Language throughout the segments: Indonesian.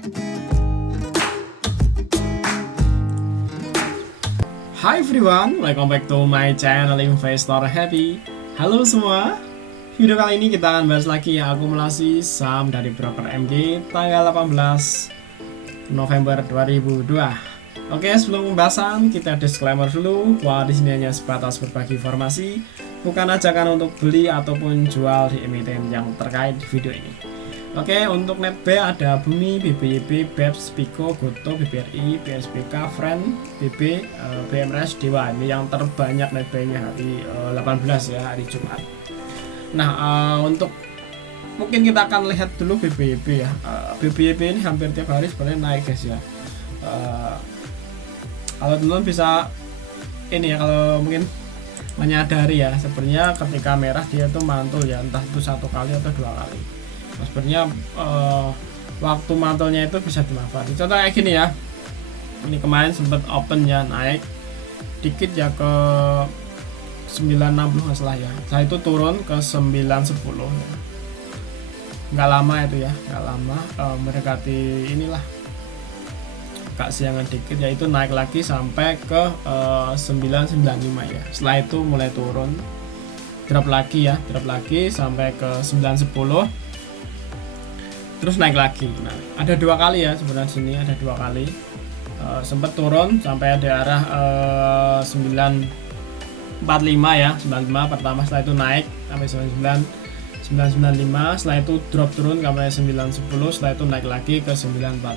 Hi everyone, welcome back to my channel Investor Happy. Halo semua. Video kali ini kita akan bahas lagi akumulasi saham dari broker MG tanggal 18 November 2002. Oke, sebelum pembahasan kita disclaimer dulu bahwa di sini hanya sebatas berbagi informasi, bukan ajakan untuk beli ataupun jual di emiten yang terkait di video ini. Oke, untuk netb ada Bumi, BBYB, BEPS, Pico, Goto, BBRI, PSBK, Friend, BB, BMRS, Dewa. Ini yang terbanyak netb-nya hari 18 ya, hari Jumat. Nah, untuk mungkin kita akan lihat dulu BBYB ya. BBYB ini hampir tiap hari sebenarnya naik guys ya. Kalau teman-teman bisa ini ya, kalau mungkin menyadari ya, sebenarnya ketika merah dia tuh mantul ya, entah itu 1 kali atau 2 kali. Nah, sebenarnya waktu mantulnya itu bisa dimanfaatkan. Contoh kayak gini ya, ini kemarin sempat open ya, naik dikit ya ke 960 masalah ya, setelah itu turun ke 910 ya. Nggak lama itu ya, nggak lama mendekati inilah agak siangan dikit, yaitu naik lagi sampai ke 995 ya. Setelah itu mulai turun, drop lagi sampai ke 910, terus naik lagi. Nah, ada 2 kali ya sebenarnya, sini ada 2 kali sempat turun sampai di arah 945 ya, 95 pertama, setelah itu naik sampai 995, setelah itu drop turun sampai 910, setelah itu naik lagi ke 940. Nah,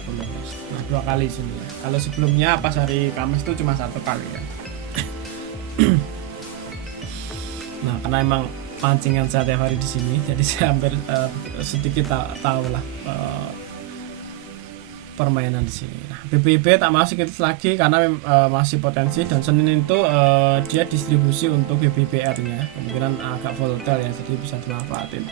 2 kali sini ya. Kalau sebelumnya pas hari Kamis itu cuma 1 kali ya. Nah, karena emang pancingan saya tiap hari di sini, jadi saya hampir sedikit tahu lah permainan di sini. Nah, BBYB tak masuk itu lagi karena masih potensi, dan Senin itu dia distribusi untuk BBBR-nya, kemungkinan agak volatile ya, jadi bisa dimanfaatin.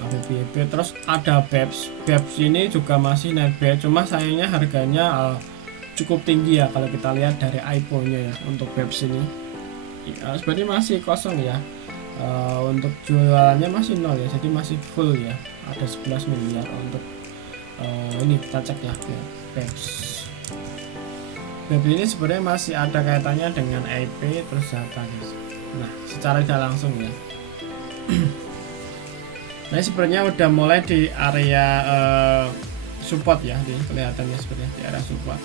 Nah, BBYB terus ada BEPS ini juga masih naik, cuma sayangnya harganya cukup tinggi ya kalau kita lihat dari IPO-nya ya. Untuk BEPS ini sebenarnya masih kosong ya. Untuk jualannya masih 0 ya, jadi masih full ya, ada 11 miliar untuk ini kita cek ya, BEPS ini sebenarnya masih ada kaitannya dengan IP terus data guys. Nah, secara tidak langsung ya. Nah, sebenarnya udah mulai di area support ya, kelihatannya sebenarnya di area support.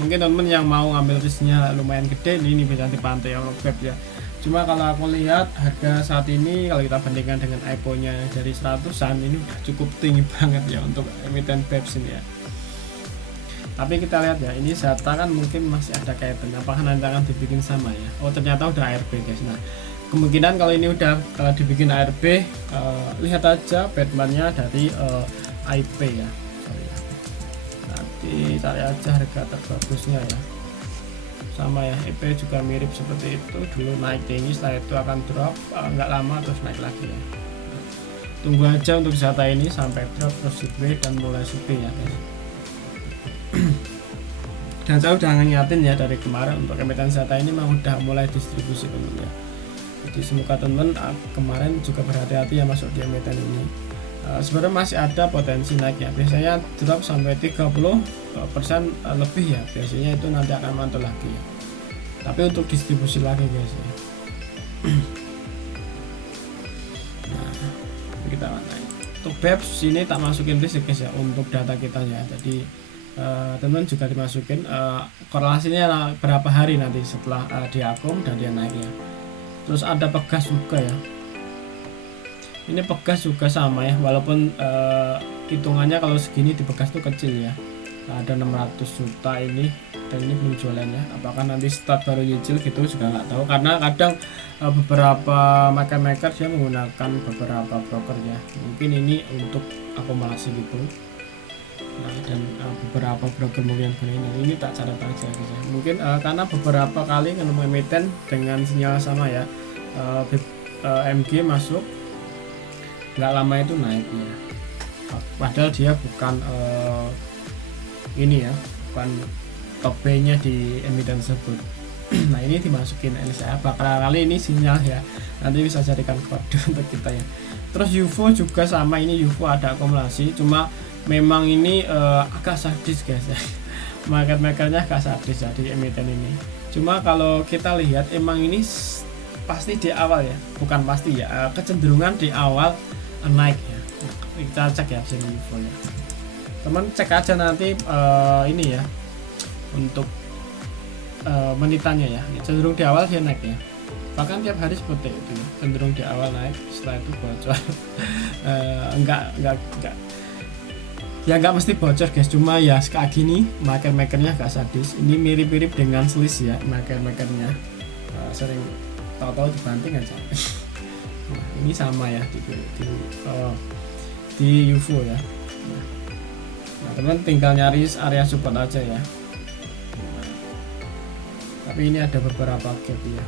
Mungkin teman-teman yang mau ngambil risknya lumayan gede, ini bisa dipantai ya BEPS ya. Cuma kalau aku lihat harga saat ini, kalau kita bandingkan dengan IPO-nya dari 100-an, ini udah cukup tinggi banget ya untuk emiten BEPS ini ya. Tapi kita lihat ya, ini data kan mungkin masih ada kaitan, apakah nanti akan dibikin sama ya. Oh, ternyata udah ARB guys. Nah, kemungkinan kalau ini udah dibikin ARB, lihat aja Batman-nya dari IP ya. Nanti cari aja harga terbagusnya ya. Sama ya, EP juga mirip seperti itu, dulu naik tinggi, setelah itu akan drop nggak lama terus naik lagi ya. Tunggu aja untuk data ini sampai drop terus sideways dan mulai sepi ya guys. Dan saya udah ngingatin ya dari kemarin, untuk emiten data ini memang udah mulai distribusi teman ya. Jadi semoga teman kemarin juga berhati-hati ya masuk di emiten ini. Sebenarnya masih ada potensi naik ya, biasanya drop sampai 30% lebih ya, biasanya itu nanti akan mantul lagi ya, tapi untuk distribusi lagi guys ya. Nah, kita naik untuk BEPS ini tak masukin risk guys ya untuk data kita ya, jadi teman-teman juga dimasukin korelasinya berapa hari nanti setelah diakum dan dia naik ya. Terus ada Pegas juga ya, ini Pegas juga sama ya, walaupun hitungannya kalau segini di Pegas tuh kecil ya, ada 600 juta ini, dan ini belum jualan ya. Apakah nanti start baru nyicil gitu juga nggak tahu, karena kadang beberapa market maker dia menggunakan beberapa broker ya, mungkin ini untuk akumulasi gitu. Nah, dan beberapa broker mungkin ini tak cara aja gitu ya. Mungkin karena beberapa kali ketemu emiten dengan sinyal sama ya, MG masuk nggak lama itu naik ya, padahal dia bukan ini ya, bukan top B nya di emiten tersebut. Nah, ini dimasukin LCA, bakal kali ini sinyal ya, nanti bisa jadikan kode untuk kita ya. Terus UFO juga sama, ini UFO ada akumulasi, cuma memang ini agak sadis guys ya. Market makernya agak sadis ya di emiten ini. Cuma kalau kita lihat emang ini pasti di awal ya, bukan pasti ya, kecenderungan di awal naik ya. Kita cek ya sini info ya. Teman cek aja nanti ini ya untuk menitannya ya, cenderung di awal dia naik ya, bahkan tiap hari seperti itu ya, cenderung di awal naik, setelah itu bocor. enggak ya, nggak mesti bocor guys, cuma ya kayak gini market makernya agak sadis. Ini mirip-mirip dengan selis ya, market makernya sering tahu-tahu dibanting aja. Nah, ini sama ya di UFO ya. Nah, teman tinggal nyari area support aja ya. Tapi ini ada beberapa gap ya,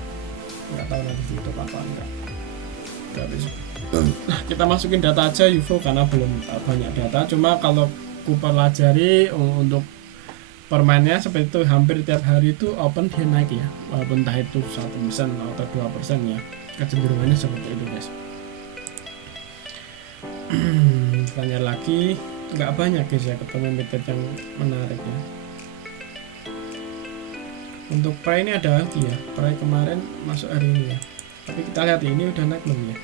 nggak tahu nanti tutup apa enggak. Nah, kita masukin data aja UFO karena belum banyak data. Cuma kalau ku pelajari untuk permainnya seperti itu, hampir tiap hari itu open dia naik ya, walaupun entah itu 1% atau 2% ya, kecenderungannya seperti itu guys. Tanya lagi, nggak banyak guys ya ketemu method yang menarik ya. Untuk pray ini ada lagi ya, pray kemarin masuk hari ini ya, tapi kita lihat ini udah naik belum ya,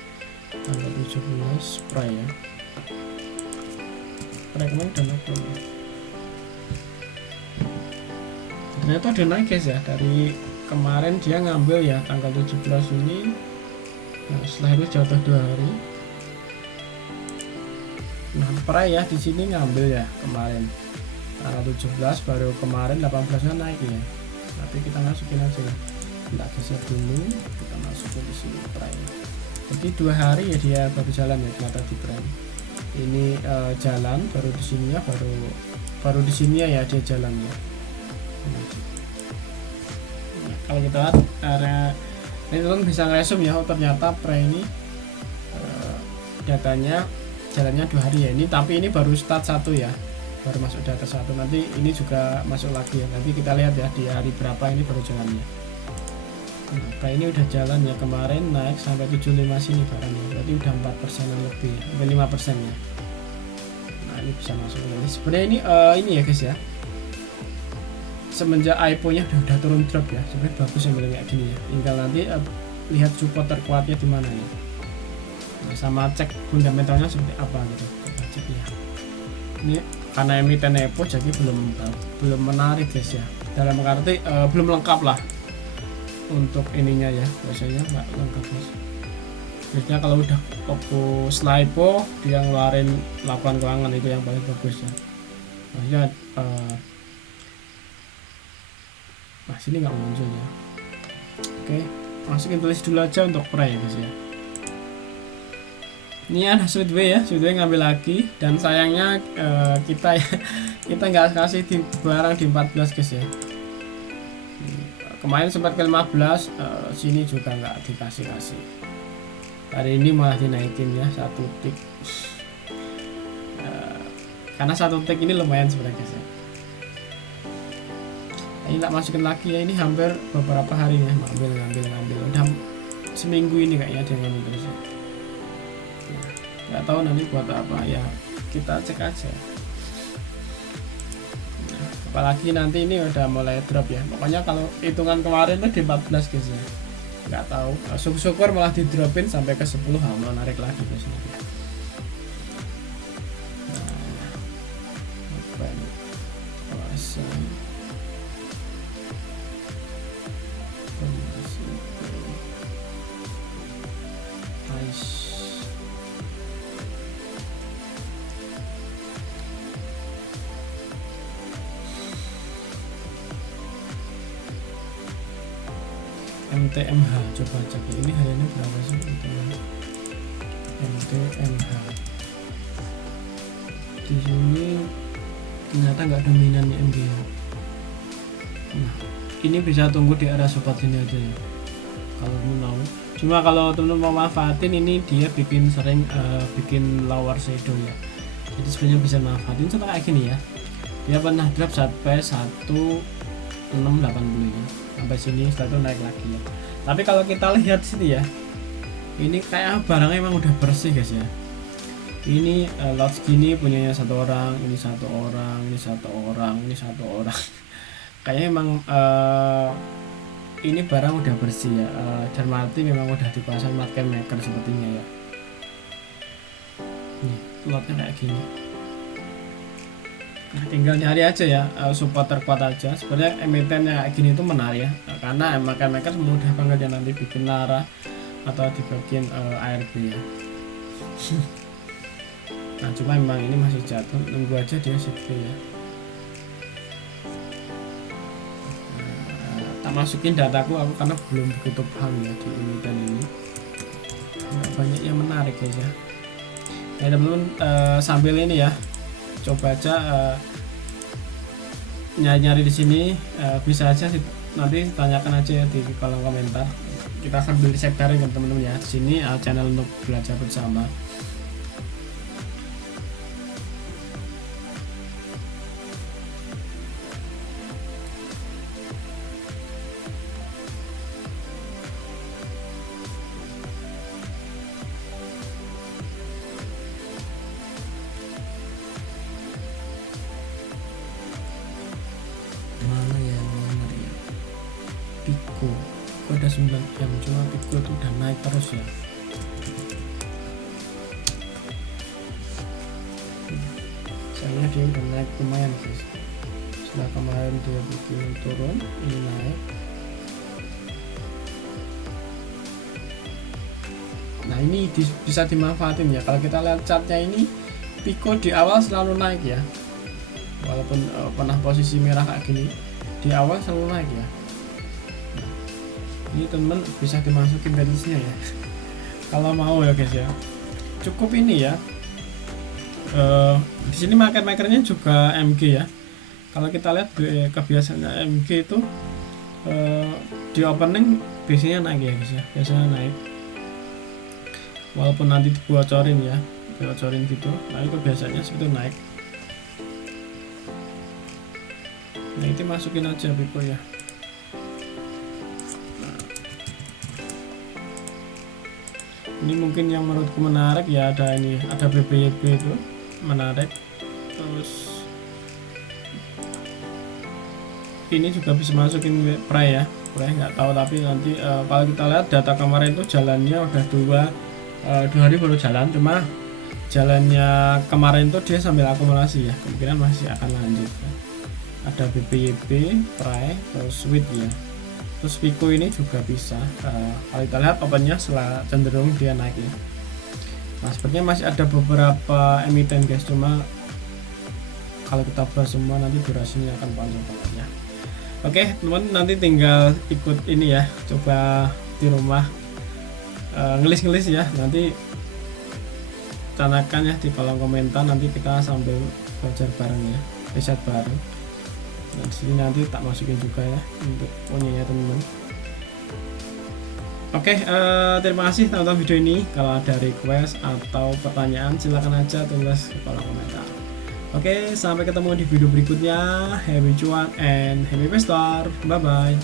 tanggal 17 pray ya, pray kemarin udah naik belum ya, ternyata udah naik guys ya, dari kemarin dia ngambil ya tanggal 17 ini. Nah, setelah itu jatuh 2 hari. Nah pray ya di sini ngambil ya kemarin tanggal 17, baru kemarin 18 nya naik ya. Tapi kita masukin aja ya, tidak geser dulu, kita masukin di sini pray. Jadi 2 hari ya dia baru jalan ya, ternyata di pray ini jalan, baru di sini ya, baru di sini ya dia jalan ya. Nah, kalau kita lihat area ini teman bisa ngeresum ya, oh ternyata pray ini datanya jalannya 2 hari ya ini, tapi ini baru start 1 ya, baru masuk data 1, nanti ini juga masuk lagi ya, nanti kita lihat ya di hari berapa ini baru jalannya. Nah, kayak ini udah jalan ya, kemarin naik sampai 75 sini barangnya, berarti udah 4% lebih, sampai 5% ya. Nah ini bisa masuk lagi. Sebenarnya ini ya guys ya, semenjak IPO nya udah turun drop ya, sebenarnya bagus yang kayak gini ya, tinggal nanti lihat support terkuatnya di mana ya. Nah, sama cek fundamentalnya seperti apa gitu, kita cek ya. Ini karena emiten EPO jadi belum menarik guys ya, dalam arti belum lengkap lah untuk ininya ya, biasanya nggak lengkap guys. Biasanya kalau udah toko setelah EPO dia ngeluarin laporan keuangan, itu yang paling bagus ya. Maksudnya nah sini nggak muncul ya. Oke, masukin tulis dulu aja untuk pray ya guys ya. Ini ada Sweetway ya, Sweetway ngambil lagi, dan sayangnya kita nggak kasih di barang di 14 guys ya. Kemarin sempat ke 15, sini juga nggak dikasih. Hari ini malah dinaikin ya 1 tick. Karena 1 tick ini lumayan sebenarnya guys ya. Ini tak masukin lagi ya, ini hampir beberapa hari ya, ngambil udah seminggu ini kayaknya dia ngambil terus ya. Nggak tahu nanti buat apa ya, kita cek aja. Nah, apalagi nanti ini udah mulai drop ya, pokoknya kalau hitungan kemarin tuh di 14 guys ya, nggak tahu, syukur malah di dropin sampai ke 10, mau narik lagi guys. Nah, apa ini MTMH, coba cek ini hariannya berapa sih MTMH. Di sini ternyata nggak dominan MGH. Nah ini bisa tunggu di area support sini aja ya kalau mau. Cuma kalau teman-teman mau manfaatin ini, dia bikin sering bikin lower shadow ya, jadi sebenarnya bisa manfaatin contoh kayak gini ya. Dia pernah drop sampai 1680 ya, sampai sini, setelah itu naik lagi ya. Tapi kalau kita lihat sini ya, ini kayak barangnya emang udah bersih guys ya, ini lot segini punyanya satu orang, ini satu orang, ini satu orang, ini satu orang. Kayaknya emang ini barang udah bersih ya, dan mati memang udah dipasang market maker sepertinya ya. Nih lotnya kayak gini. Nah, tinggal nyari aja ya, support terkuat aja. Sebenarnya emitennya kayak gini itu menarik ya, karena market maker mudah banget ya nanti bikin Lara atau dibikin ARB ya. Nah cuma memang ini masih jatuh, tunggu aja dia shift ya. Tak masukin dataku aku karena belum begitu paham ya di ini dan ini. Nggak banyak yang menarik guys ya. Nah teman-teman, sambil ini ya coba aja nyari-nyari di sini, bisa aja nanti tanyakan aja ya di kolom komentar. Kita sambil sharing ke teman-teman ya. Di sini channel untuk belajar bersama. Mana ya Pico ada 9 jam, cuma Pico itu udah naik terus ya. Soalnya dia udah naik lumayan guys. Setelah kemarin dia bikin turun, ini naik. Nah ini bisa dimanfaatin ya. Kalau kita lihat chartnya ini, Pico di awal selalu naik ya. Walaupun pernah posisi merah kayak gini, di awal selalu naik ya. Nah, ini teman bisa dimasukin benchnya ya. Kalau mau ya guys ya. Cukup ini ya. Di sini market makernya juga MG ya. Kalau kita lihat kebiasaannya MG itu di opening biasanya naik ya guys ya. Biasanya naik. Walaupun nanti dibocorin ya, dibocorin gitu. Nah itu biasanya seperti naik. Nah itu masukin aja Pico ya. Nah, ini mungkin yang menurutku menarik ya, ada ini, ada BBYB itu menarik. Terus ini juga bisa masukin Prey ya. Prey nggak tahu, tapi nanti kalau kita lihat data kemarin itu jalannya udah dua hari baru jalan, cuma jalannya kemarin itu dia sambil akumulasi ya, kemungkinan masih akan lanjut ya. Ada BBYB, Prey, terus Sweet ya. Terus Pico ini juga bisa, kalau kita lihat opennya setelah cenderung dia naik ya. Nah sepertinya masih ada beberapa emiten guys, cuma kalau kita bahas semua nanti durasinya akan panjang banget ya. Oke teman, nanti tinggal ikut ini ya, coba di rumah ngelis-ngelis ya, nanti tanyakan ya di kolom komentar, nanti kita sambil belajar bareng ya, riset bareng. Nah disini nanti tak masukin juga ya untuk punyanya teman-teman. Oke, terima kasih tonton video ini. Kalau ada request atau pertanyaan silahkan aja tulis di kolom komentar. Oke, sampai ketemu di video berikutnya. Happy cuan and happy investor. Bye bye.